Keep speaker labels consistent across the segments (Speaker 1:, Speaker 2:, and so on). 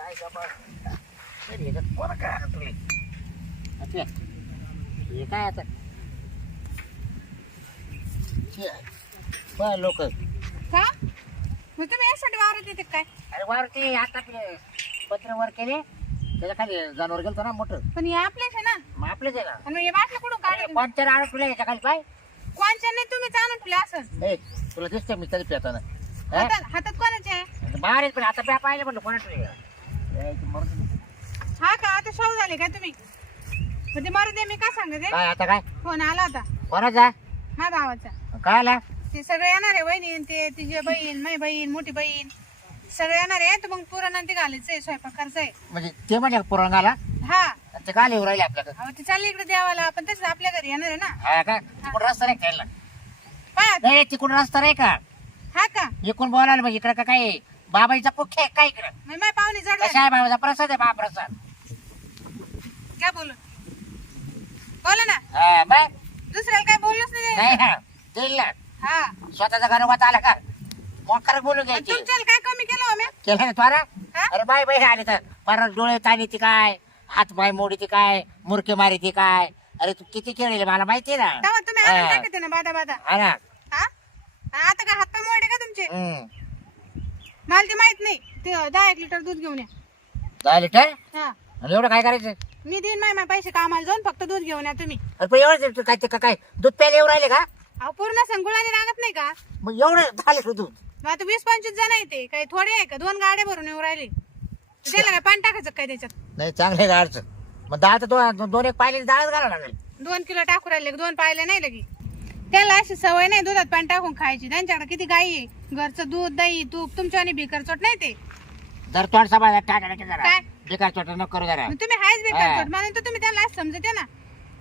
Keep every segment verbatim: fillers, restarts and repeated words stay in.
Speaker 1: काय बाबा तरी याच्यात कोणा काय आणत तुले अच्छा हे काय आता बरं लोक
Speaker 2: का मग तुम्ही यासाठी वावरत येते काय?
Speaker 1: अरे वर ते आता आपले पत्र वर केले त्याच्या खाली जनावर गेलतो ना मोठं
Speaker 2: पण हे आपलेच आहे ना.
Speaker 1: मग आपलेच आहे ना
Speaker 2: आणि हे बाटलं कुठून काढलं?
Speaker 1: पंचर आणून तुला याच्या खाली पाय
Speaker 2: कोणच्या नाही तुम्ही आणून ठेवले असं?
Speaker 1: ए तुला दिसतं मी तरी पेताना
Speaker 2: हातात हातात कोणाचे आहे?
Speaker 1: बाहेर पण आता प्या पाहिजे म्हणलं कोणा तुला
Speaker 2: हा का आता शव झाले का तुम्ही? म्हणजे मारू दे मी काय सांगते
Speaker 1: काय आता काय
Speaker 2: फोन आला होता
Speaker 1: कोणाचा
Speaker 2: हा भावाचा.
Speaker 1: काय आला
Speaker 2: ते सगळे येणार आहे वहिनी ते तिची बहीण माझी बहीण मोठी बहीण सगळे येणार आहे. तर मग पुरण ते घालायचंय स्वयंपाक करायचंय.
Speaker 1: म्हणजे ते म्हणजे पुरंगाला
Speaker 2: हा
Speaker 1: ते काय येऊ राहिले आपल्याकडे
Speaker 2: अहो ते चालले इकडे देवाला पण तसंच आपल्या घरी येणार आहे ना.
Speaker 1: हा का तिकडून रस्ता नाही खेळला
Speaker 2: पाय
Speaker 1: नाही तिकडून रस्ता नाही का
Speaker 2: हा का
Speaker 1: इकडून बोलायला म्हणजे इकडे का काय बाबाईचा पुख्या आहे काय इकडं
Speaker 2: मग माझ्या पाहुणे जड
Speaker 1: कशा आहे बाबाचा प्रसाद आहे महाप्रसाद
Speaker 2: काय बोलू बोला ना.
Speaker 1: हा मग
Speaker 2: दुसऱ्याला काय बोललोच नाही.
Speaker 1: नाही हा देईल ना
Speaker 2: हा
Speaker 1: स्वतःचा घरोबात आला का मोकर बोलू
Speaker 2: पण
Speaker 1: घ्यायची
Speaker 2: तुमच्याला काय कमी केलं हो मी?
Speaker 1: केलं ना त्वारा
Speaker 2: हा?
Speaker 1: अरे बाय बाई आले तर परत डोळे ताणी ती काय हात पाय मोडी ती काय मुरके मारी ती काय अरे तू किती खेळले मला माहिती ना
Speaker 2: तेव्हा तुम्ही आणून
Speaker 1: हा.
Speaker 2: टाकते ना बादा बादा.
Speaker 1: हा ना
Speaker 2: हा आता काय हातपाय मोडे का तुमचे?
Speaker 1: हम्म.
Speaker 2: मला ते माहित नाही. ते दहा एक लिटर दूध घेऊन या.
Speaker 1: दहा लिटर
Speaker 2: हा
Speaker 1: आणि एवढं काय करायचं
Speaker 2: मी देईन माय माय पैसे कामाला जाऊन फक्त दूध घेऊन या तुम्ही.
Speaker 1: अरे पण एवढं काय ते का- काय दूध प्यायला येऊ राहिले का
Speaker 2: अहो पूर्ण संगुळाने रागत नाही का?
Speaker 1: मग एवढं दहा लिटर दूध
Speaker 2: मग आता वीस पंचवीस जण येते काही थोडे आहे का? दोन गाड्या भरून येऊ राहिले. त्याला काय पाणी टाकायचं काय त्याच्यात?
Speaker 1: नाही चांगले गाडचं मग दहा तर दोन दोन एक पाहिले डाळच घालावं लागेल
Speaker 2: दोन किलो टाकू राहिले दोन पाहिले नाही लगी. त्याला अशी सवय नाही दुधात पाणी टाकून खायची. त्यांच्याकडे किती गाई आहे घरचं दूध दही तूप तुमच्या आणि भिकर चोट नाही ते.
Speaker 1: जर तोंड समाजात टाका टाका जरा
Speaker 2: काय?
Speaker 1: बेकार चोट नको करू जरा
Speaker 2: मग तुम्ही हायच भिकर
Speaker 1: हा.
Speaker 2: चोट म्हणून तर तुम्ही त्याला असं समजते ना.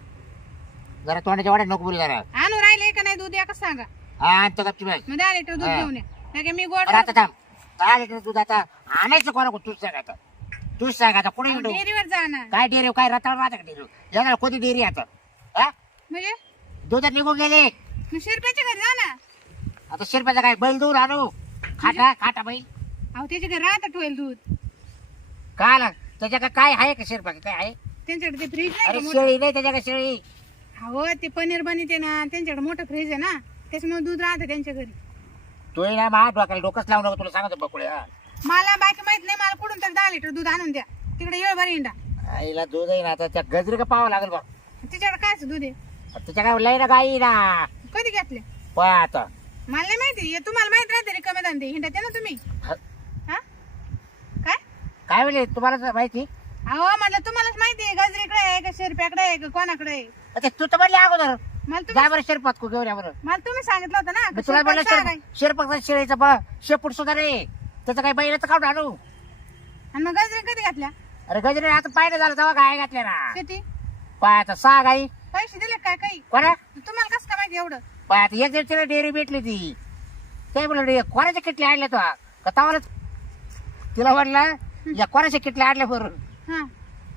Speaker 1: जरा तोंडाच्या वाड्यात नको बोलू जरा
Speaker 2: आणू राहिले का नाही दूध एकच सांगा.
Speaker 1: हा आणतो गपची बस
Speaker 2: मग दहा लिटर दूध
Speaker 1: हा.
Speaker 2: घेऊन या. नाही का मी गोड
Speaker 1: आता थांब दहा लिटर दूध आता आणायचं कोणा तूच सांग आता तूच सांग आता कुठे येऊ
Speaker 2: डेअरीवर जाणार
Speaker 1: काय डेअरी काय रताळ राहतं का डेअरी येणार कोणती डेअरी आता हा
Speaker 2: म्हणजे
Speaker 1: दुधात निघून गेले
Speaker 2: मग शिरप्याच्या घरी जा ना.
Speaker 1: आता शिरप्याचा काय बैल दूर आणू खाटा खाटा बैल
Speaker 2: अहो त्याच्या घरी राहतं ठेवेल दूध.
Speaker 1: काय आला त्याच्या का काय आहे का शिरपा काय आहे
Speaker 2: त्यांच्याकडे ते फ्रीज नाही
Speaker 1: अरे
Speaker 2: का मोठं?
Speaker 1: शेळी नाही त्याच्या का शेळी
Speaker 2: हो ते पनीर बनते ना त्यांच्याकडे मोठं फ्रीज आहे ना त्याच्यामुळे दूध राहतं त्यांच्या घरी.
Speaker 1: तो ना मा डोक्याला डोकंच लावू नको तुला सांगतो बकुळे हा
Speaker 2: मला बाकी माहित नाही. मला कुठून तर दहा लिटर दूध आणून द्या. तिकडे येळ बरी इंडा
Speaker 1: आईला दूध आहे ना आता त्या गजरी का पाहावं लागेल बा
Speaker 2: तिच्याकडे कायच दूध आहे?
Speaker 1: त्याच्या काय लय ना गाई ना
Speaker 2: कधी घेतले?
Speaker 1: पहा आता
Speaker 2: मला नाही माहिती. हे तुम्हाला माहित राहते रे कमी धंदे हिंडते ना तुम्ही.
Speaker 1: ह-
Speaker 2: हा काय
Speaker 1: काय म्हणले तुम्हाला माहिती
Speaker 2: अहो म्हटलं तुम्हालाच माहिती आहे गजरीकडे आहे का शेरप्याकडे आहे का कोणाकडे आहे.
Speaker 1: आता तू तर म्हणले अगोदर
Speaker 2: मला
Speaker 1: जा
Speaker 2: तुम्ही
Speaker 1: बरं शिरपात को घेऊन या बरं
Speaker 2: मला तुम्ही सांगितलं होतं ना
Speaker 1: मी
Speaker 2: का
Speaker 1: तुला म्हणलं
Speaker 2: शेरपात सहा आहे.
Speaker 1: शिरपकचा शेळीचा बा शेपूट सुद्धा रे त्याचं काही बैलाचं काढून आणू
Speaker 2: आणि मग गजरी कधी घातल्या?
Speaker 1: अरे गजरे आता पाहिलं झालं तेव्हा गाय घातल्या ना
Speaker 2: किती
Speaker 1: पाय आता सहा गाई
Speaker 2: पैसे दिले काय काही?
Speaker 1: कोणा
Speaker 2: तुम्हाला कसं काय माहिती एवढं?
Speaker 1: पाय आता एक दिवस तिला डेअरी भेटली ती ते म्हणलं कोणाच्या किटल्या आणल्या तो का तवाला तिला म्हणलं या कोणाच्या किटल्या आणल्या बरोबर
Speaker 2: हा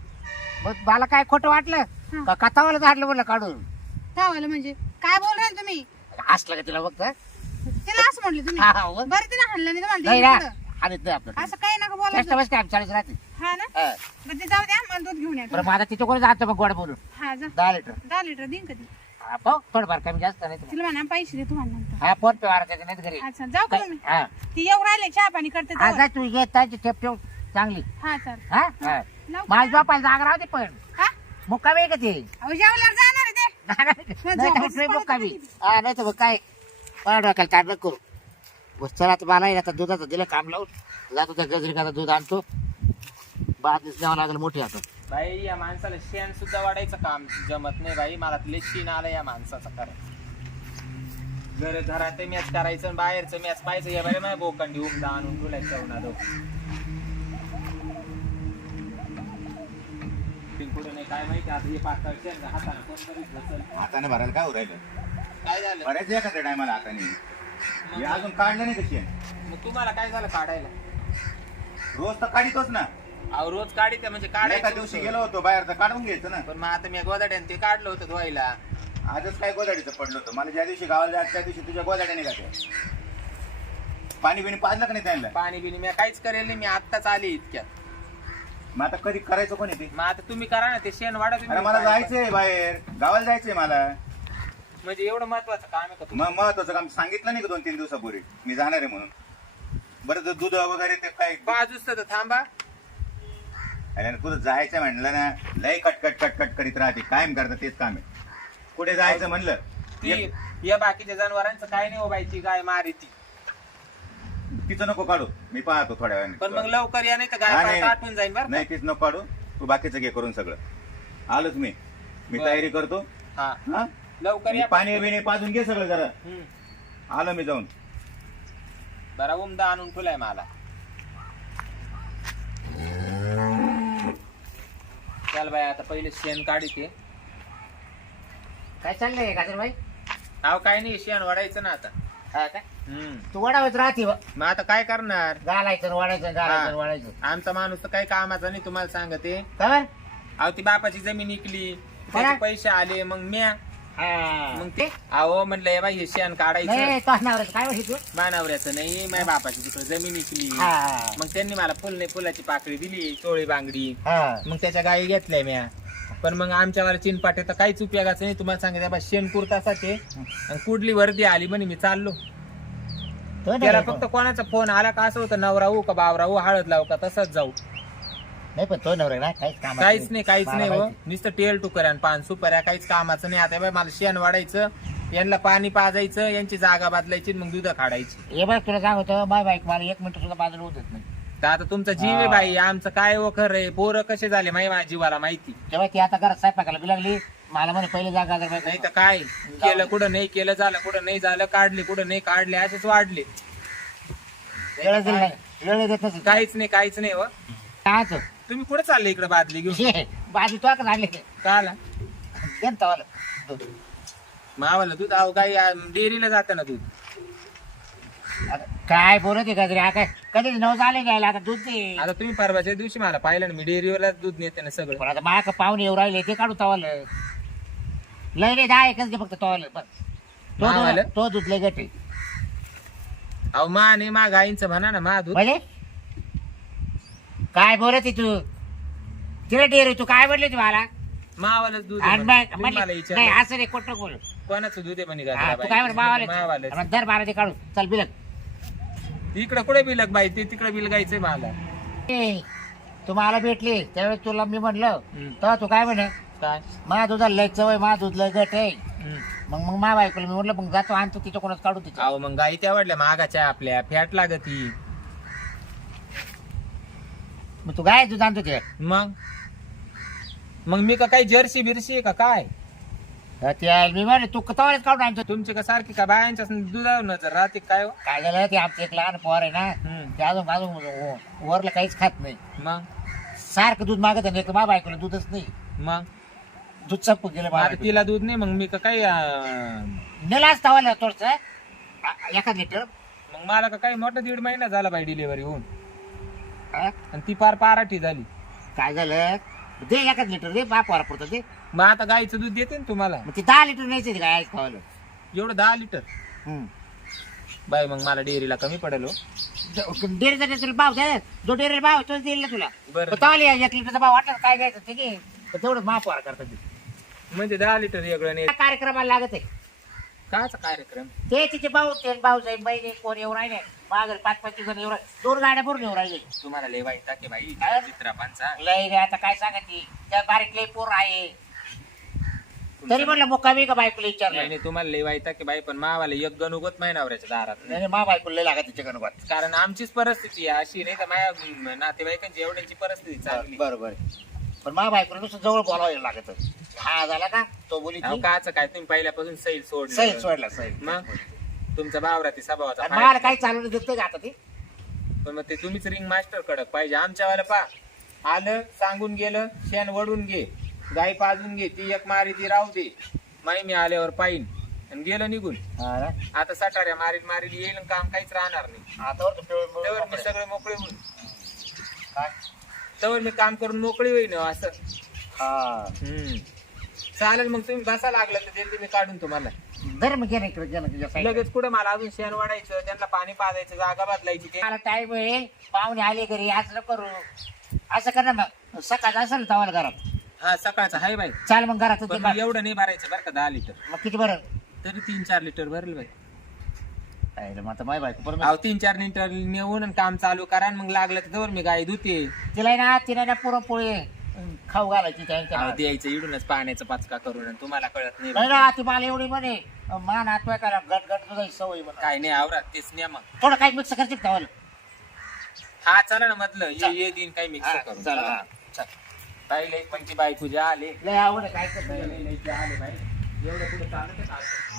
Speaker 1: मग मला काय खोटं वाटलं
Speaker 2: हा.
Speaker 1: का कथावाला आणलं म्हणलं काढून
Speaker 2: काय म्हणजे काय बोल राहिले तुम्ही?
Speaker 1: असलं का तिला फक्त
Speaker 2: तिला असं म्हटलं तुम्ही?
Speaker 1: हा, हा, हो.
Speaker 2: बरं तिला हाणलं नाही तुम्हाला
Speaker 1: नाही
Speaker 2: दिली
Speaker 1: ना
Speaker 2: पुढं.
Speaker 1: आणि नाही आपलं
Speaker 2: असं काही नका बोलायचं.
Speaker 1: जास्त बस काय चाळीस राहते
Speaker 2: हा ना
Speaker 1: हा.
Speaker 2: बरं ते जाऊ द्या मला दूध घेऊन या.
Speaker 1: बरं माझा तिथे कोणी जातो मग गोड बोलून
Speaker 2: हा जा
Speaker 1: दहा लिटर
Speaker 2: दहा लिटर देईन कधी.
Speaker 1: हा, पाहू थोडंफार कमी जास्त नाही तर.
Speaker 2: तिला म्हणा पैसे दे तुम्हाला नंतर.
Speaker 1: हा फोन पे वारा त्याच्या नाही घरी
Speaker 2: अच्छा जाऊ का
Speaker 1: काय?
Speaker 2: तुम्ही?
Speaker 1: हा
Speaker 2: ती येऊ राहिले चहा पाणी करते
Speaker 1: हा
Speaker 2: तेव्हा.
Speaker 1: जा तू घे त्याची ठेप ठेव चांगली
Speaker 2: हा सर
Speaker 1: हा हा
Speaker 2: लवकर
Speaker 1: माझ
Speaker 2: या.
Speaker 1: झोपायला जागा राहते पण
Speaker 2: हा
Speaker 1: मुक्कामी आहे का ते
Speaker 2: अहो जेवल्यावर जाणार आहे ते.
Speaker 1: नाही तर मग मुक्कामी हा नाही तर मग काय मला डोक्याला ताट नको करू बस चला आता मला आहे ना आता दुधाचं दिलं काम लावून जातो त्या गजरिकाचं दूध आणतो बाजूच द्यावं लागेल मोठी आता
Speaker 3: बाई या माणसाला शेण सुद्धा वाढायचं काम जमत नाही बाई मला लय शीन आलं या माणसाचं खरं घर घरात मॅच करायचं आणि बाहेरचं मॅच पाहायचं या बाई माझ्या बोकंडी उमदा आणून तुला ना दो कुठे नाही काय माहिती आता हे पातळ शेण हाताने कोण तरी बसल
Speaker 4: हाताने भरायला काय उरायलं
Speaker 3: काय झालं
Speaker 4: भरायचं एखाद्या टायमाला हाताने हे अजून काढलं नाही कशी
Speaker 3: मग तुम्हाला काय झालं काढायला
Speaker 4: रोज तर काढितोच ना
Speaker 3: अहो रोज काढीते म्हणजे
Speaker 4: एका
Speaker 3: काढायचं
Speaker 4: दिवशी
Speaker 3: होतं.
Speaker 4: गेलो होतो बाहेर तर काढून घ्यायचं ना
Speaker 3: पण मग आता मी गोदाड्याने ते काढलं होतं धुवायला
Speaker 4: आजच काय गोदाडीचं पडलं होतं मला ज्या दिवशी गावाला जायचं त्या दिवशी तुझ्या गोदाड्या निघाल्या पाणी बिणी पाजलं का नाही त्यांना
Speaker 3: पाणी बिणी मी काहीच करेल नाही मी आत्ताच आले इतक्यात
Speaker 4: मग आता कधी करायचं कोणी ते?
Speaker 3: मग आता तुम्ही करा ना ते शेण वाढा तुम्ही.
Speaker 4: अरे मला जायचंय बाहेर, गावाला जायचंय मला.
Speaker 3: म्हणजे एवढं महत्वाचं काम आहे का तुम्ही?
Speaker 4: मग महत्वाचं काम सांगितलं नाही का दोन तीन दिवसापूर्वी मी जाणार आहे म्हणून. बरं तर दूध वगैरे ते काय
Speaker 3: पाच दिवस तर थांबा.
Speaker 4: अरे तुझं जायचं म्हणलं ना लय कटकट कटकट करीत राहते, कायम करता तेच काम आहे. कुठे जायचं म्हणलं
Speaker 3: ती या बाकीच्या जनावरांचं काय नाही हो बाई, ती गाय मारी ती.
Speaker 4: तिचं नको काढू, मी पाहतो थोड्या वेळाने.
Speaker 3: पण मग लवकर या, नाही तर
Speaker 4: हा,
Speaker 3: गाय
Speaker 4: नाही.
Speaker 3: परत आटून जाईल बरं
Speaker 4: नाही तीच नको काढू, तू बाकीचं घे करून सगळं. आलोच मी मी
Speaker 3: बरं.
Speaker 4: तयारी करतो.
Speaker 3: हा
Speaker 4: हा
Speaker 3: लवकर या.
Speaker 4: पाणी बिणी पाजून घे सगळं जरा.
Speaker 3: हम्म.
Speaker 4: आलो मी जाऊन.
Speaker 3: बरा उमदा आणून ठेवलाय मला. चल बाई आता पहिले शेण काढते.
Speaker 1: काय चाललंय गाजर भाई?
Speaker 3: अहो काय नाही, शेण वाढायचं ना आता.
Speaker 1: हा काय
Speaker 3: हम्म.
Speaker 1: तू वडावत राहते व.
Speaker 3: मग आता काय करणार?
Speaker 1: घालायचं आणि वाढायचं घालायचं आणि वाढायचं.
Speaker 3: आमचा माणूस तर काही कामाचा नाही, तुम्हाला सांगते.
Speaker 1: काय
Speaker 3: अहो ती बापाची जमीन विकली, त्याचे पैसे आले, मग म्या
Speaker 1: हा
Speaker 3: मग ते अहो म्हणलं हे बाई हे शेण काढायचं.
Speaker 1: नाही तो असणार काय म्हणते तू?
Speaker 3: मानावऱ्याचं नाही, माझ्या बापाची तिकडे जमीन विकली.
Speaker 1: हा
Speaker 3: मग त्यांनी मला फुल नाही फुलाची पाकळी दिली, चोळी बांगडी.
Speaker 1: हा
Speaker 3: मग त्याच्या गायी घेतल्या म्या. पण मग आमच्यावर चिनपाटे तर काहीच उपयोगाचं नाही. तुम्हाला सांगितलं बा शेण कुर्तासाठी आणि कुठली वर्दी आली म्हणे मी चाललो.
Speaker 1: तो नाही
Speaker 3: त्याला
Speaker 1: तो.
Speaker 3: फक्त कोणाचा फोन आला का असं होतं, नवराहू का बावराहू, हळद लावू का, तसंच जाऊ.
Speaker 1: नाही पण तो नवरा ना काहीच काम
Speaker 3: काहीच नाही काहीच नाही हो, नुसतं टेल टुकऱ्या आणि पान सुपाऱ्या, काहीच कामाचं नाही. आता बाई मला शेण वाढायचं, यांना पाणी पाजायचं, यांची जागा बदलायची, मग दूध काढायची.
Speaker 1: हे बघ तुला सांगतो माय बाईक मला एक मिनिट सुद्धा बाजूला होत नाही.
Speaker 3: तर आता तुमचा जीव आहे बाई, आमचं काय वखर आहे. पोरं कसे झाले माही माझ्या जीवाला माहिती.
Speaker 1: तेव्हा ती आता घरात स्वयंपाकाला बी लागली मला म्हणे पहिले जागा जर
Speaker 3: नाही तर काय केलं, कुठं नाही केलं, झालं कुठं नाही झालं, काढले कुठं नाही काढले, असेच वाढले.
Speaker 1: वेळ दिली नाही वेळ देत नसेल.
Speaker 3: काहीच नाही काहीच नाही हो.
Speaker 1: काच
Speaker 3: तुम्ही कुठे चालले इकडे बादली घेऊन?
Speaker 1: बाजू तो का आणले
Speaker 3: का आला
Speaker 1: तवाला
Speaker 3: मावाला दूध? अहो काही डेअरीला जातं ना दूध.
Speaker 1: काय बोलत आहे गजरे हा काय कधी नऊ झाले घ्यायला आता दूध दे.
Speaker 3: आता तुम्ही परवाच्या दिवशी मला पाहिलं ना, मी डेअरीवरला दूध नेते ना सगळं.
Speaker 1: पण आता माक पाहुणे येऊ राहिले ते काढू तवाल लय नाही दहा एकच घे फक्त तवाल बस. तो
Speaker 3: मावाला?
Speaker 1: दूध- तो दूध लय गटे
Speaker 3: अहो मा नाही मा गाईंचं म्हणा ना, मा दूध.
Speaker 1: म्हणजे काय बोलत आहे तू? तिला डेअरी तू काय म्हणले तुम्हाला
Speaker 3: मावालाच दूध आहे
Speaker 1: आणि
Speaker 3: म्हणे.
Speaker 1: मग
Speaker 3: तुम्ही
Speaker 1: म्हणले,
Speaker 3: मला
Speaker 1: नाही
Speaker 3: विचारलं
Speaker 1: असं रे कोट बोल
Speaker 3: कोणाचं दूध आहे म्हणे
Speaker 1: हा,
Speaker 3: गाजरा
Speaker 1: तू काय म्हण
Speaker 3: बाई?
Speaker 1: मावाला
Speaker 3: मावालाच.
Speaker 1: दर बारा ते काढू चल बिलक
Speaker 3: इकडं कुठे बिलक बाई, ते तिकडे बिल गायचंय मला.
Speaker 1: ए, तू मला भेटली त्यावेळेस तुला मी म्हणलं
Speaker 3: हम्म.
Speaker 1: तेव्हा तू काय म्हणे
Speaker 3: काय?
Speaker 1: मा दुधाला लय चवय मा दूध लय गट आहे.
Speaker 3: हम्म.
Speaker 1: मग मग मा बायकोला मी म्हटलं मग जातो आणतो तिच्या कोणाच काढू तिच्या
Speaker 3: अहो मग गाई त्या वाढल्या महागाच्या, आपल्या फॅट लागती.
Speaker 1: मग तू काय दूध आणतो ते
Speaker 3: मग मग मी का काही जर्सी बिरशी आहे का काय?
Speaker 1: ते आहे, मी म्हणले तू तवाच काढून आणतो.
Speaker 3: तुमची का सारखी का बायांच्या दुधावर नजर राहते काय हो?
Speaker 1: काय झालं ते आमचं एक लहान पोर आहे ना
Speaker 3: हम्म.
Speaker 1: ते अजून अजून व- वरलं काहीच खात नाही
Speaker 3: मग
Speaker 1: सारखं दूध मागत आहे मा बायकोला दूधच नाही
Speaker 3: मग
Speaker 1: दूध संपून गेलं
Speaker 3: आता तिला दूध नाही, मग मी का काही अं,
Speaker 1: नेलाच तवाला थोडस एखाद लिटर
Speaker 3: मग मला का काही मोठा दीड महिना झाला बाई डिलिव्हरी होऊन,
Speaker 1: हा?
Speaker 3: आणि ती पार पाराठी झाली.
Speaker 1: काय झालं दे एखाद लिटर दे बाप वारा पुरतं दे.
Speaker 3: मग आता गाईचं दूध देते ना तुम्हाला,
Speaker 1: मग ती दहा लिटर न्यायचं काय तवाला
Speaker 3: एवढं दहा लिटर
Speaker 1: हम्म.
Speaker 3: बाई मग मला डेअरीला कमी पडेल हो.
Speaker 1: डेअरीचा तुला भाव द्या जो डेअरीला भाव आहे तोच देईल ना तुला.
Speaker 3: बरं.
Speaker 1: तवाला एक लिटरचा भाव वाटला काय घ्यायचं ते घे पण तेवढं माप वारा करतात ते.
Speaker 3: म्हणजे दहा लिटर वेगळं नाही.
Speaker 1: त्या कार्यक्रमाला लागत आहे
Speaker 3: काचा कार्यक्रम?
Speaker 1: ते तिचे भाऊ ते भाऊ जाईल बहिणी कोण येऊ राहिले मागे पाच पाच जण येऊ राहिले दोन गाड्या भरून येऊ राहिले.
Speaker 3: तुम्हाला लय वाईट टाके बाई
Speaker 1: काय?
Speaker 3: चित्रापांचा.
Speaker 1: लय रे आता काय सांगायची त्या बारीक लय पोर आहे तरी म्हणलं मुक्कामी का बायकोला विचारलं
Speaker 3: नाही नाही, तुम्हाला लय वाईट टाके बाई, पण मावाला एक गण उगत महिनावऱ्याच्या दारात नाही.
Speaker 1: नाही मा बायकोला लय लागत तिच्या गणवात.
Speaker 3: कारण आमचीच परिस्थिती आहे अशी, नाही तर माझ्या नातेवाईकांची एवढ्याची परिस्थिती चांगली.
Speaker 1: बरोबर पण मा बायकोला नुसतं जवळ बोलावं लागत. हा झाला का तो बोली
Speaker 3: अहो, काचं काय तुम्ही पहिल्यापासून सैल सोड
Speaker 1: सैल सोडला सैल
Speaker 3: मग तुमचा बावराती स्वभावाचा
Speaker 1: आणि
Speaker 3: फायदा.
Speaker 1: मला काही चालू देत का आता ती
Speaker 3: पण मग ते तुम्हीच रिंग मास्टर कडक पाहिजे. आमच्यावाला पा आलं सांगून गेलं शेण वडून घे, गाई पाजून घे, ती एक मारी ती राहू दे, माई मी आल्यावर पाहिन आणि गेलं निघून.
Speaker 1: हा ना?
Speaker 3: आता सटाऱ्या मारीत मारीत येईल आणि काम काहीच राहणार नाही.
Speaker 1: आता वर तो पिवळं-
Speaker 3: त्यावर मी सगळे मोकळे होईल,
Speaker 1: काय?
Speaker 3: त्यावर मी काम करून मोकळी होईन असं.
Speaker 1: हा
Speaker 3: हम्म चालेल, मग तुम्ही बसा लागलं तर देते मी काढून तुम्हाला.
Speaker 1: दर मग घे ना इकडे घे ना तुझ्या साईडला.
Speaker 3: लगेच कुठं मला अजून शेण वाढायचं, त्यांना पाणी पाजायचं, जागा बदलायची ते.
Speaker 1: मला टाईम आहे पाहुणे आले घरी आज नको करू असं कर ना मग सकाळ असेल ना तवाला घरात
Speaker 3: हा सकाळचा हाय बाई.
Speaker 1: चाल मग घरात
Speaker 3: पण मग एवढं नाही भरायचं बरं का दहा लिटर.
Speaker 1: मग किती बरं
Speaker 3: तरी तीन चार लिटर भरेल बाई.
Speaker 1: अरे मग आता माय बायको बरं
Speaker 3: अहो तीन चार लिटर नेऊन आणि काम चालू करा आणि मग लागलं तर जवळ मी गाय धुते.
Speaker 1: तिला ना तिला ना पुरणपोळी खाऊ घालायची त्यांच्या
Speaker 3: अहो, द्यायचं इडूनच पाण्याचा पाचका करून आणि तुम्हाला कळत नाही
Speaker 1: नाही
Speaker 3: बाई.
Speaker 1: ना ती मला एवढी म्हणे मान हातवाय करा गट गट तुझा सवय म्हणा
Speaker 3: काय नाही आवरात तेच न्या मग.
Speaker 1: थोडं काही मिक्स करते का तवाला
Speaker 3: हा चला ना मधलं
Speaker 1: चल.
Speaker 3: ये ये दिन काही मिक्स
Speaker 1: हा,
Speaker 3: करून
Speaker 1: चला,
Speaker 3: चला.
Speaker 1: हा, चल.
Speaker 3: ताई लई पण ती बाई तुझ्या आले
Speaker 1: लय आवड आहे काय करतो
Speaker 3: लई लई लई ते आले बाई एवढं पुढे चालत